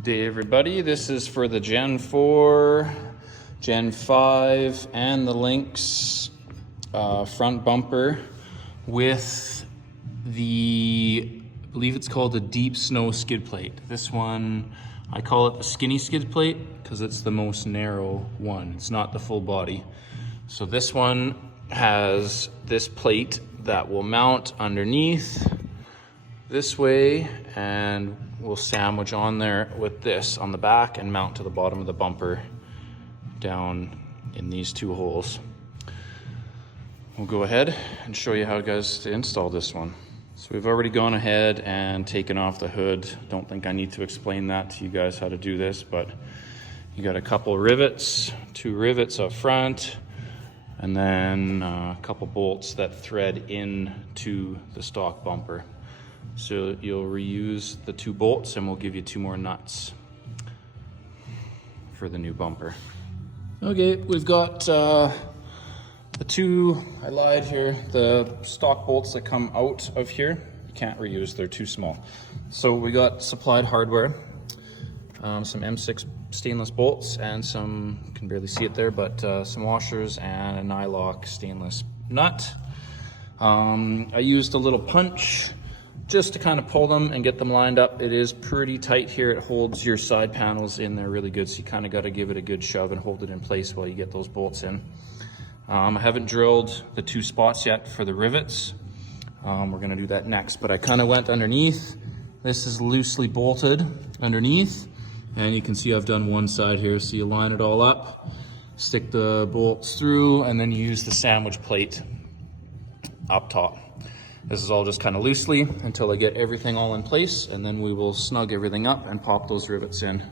Good day, everybody. This is for the Gen 4, Gen 5, and the Lynx front bumper with the, I believe it's called a deep snow skid plate. This one, I call it the skinny skid plate because it's the most narrow one. It's not the full body. So this one has this plate that will mount underneath this way, and we'll sandwich on there with this on the back and mount to the bottom of the bumper down in these two holes. We'll go ahead and show you how guys to install this one. So we've already gone ahead and taken off the hood. Don't think I need to explain that to you guys how to do this, but you got a couple rivets, 2 rivets up front, and then a couple bolts that thread into the stock bumper. So you'll reuse the 2 bolts and we'll give you 2 more nuts for the new bumper. Okay, we've got the 2, I lied here, the stock bolts that come out of here. You can't reuse, they're too small. So we got supplied hardware, some M6 stainless bolts and some, you can barely see it there, but some washers and a nylock stainless nut. I used a little punch just to kind of pull them and get them lined up. It is pretty tight here. It holds your side panels in there really good, so you kind of got to give it a good shove and hold it in place while you get those bolts in. I haven't drilled the 2 spots yet for the rivets. We're going to do that next, but I kind of went underneath. This is loosely bolted underneath, and you can see I've done one side here. So you line it all up, stick the bolts through, and then you use the sandwich plate up top. This is all just kind of loosely until I get everything all in place, and then we will snug everything up and pop those rivets in.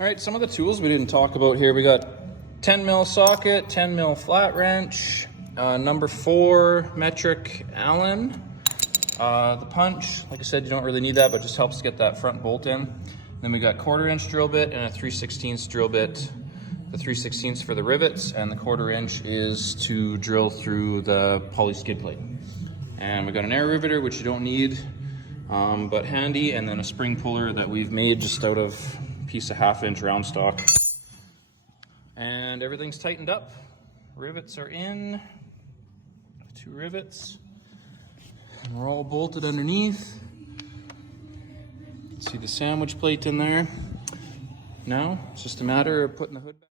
All right, some of the tools we didn't talk about here. We got 10 mil socket, 10 mil flat wrench, number 4 metric Allen, the punch. Like I said, you don't really need that, but just helps get that front bolt in. Then we got 1/4 inch drill bit and a 3/16 drill bit. The 3/16 for the rivets, and the 1/4 inch is to drill through the poly skid plate. And we got an air riveter, which you don't need, but handy, and then a spring puller that we've made just out of a piece of 1/2 inch round stock. And everything's tightened up. Rivets are in, 2 rivets, and we're all bolted underneath. See the sandwich plate in there. Now it's just a matter of putting the hood back.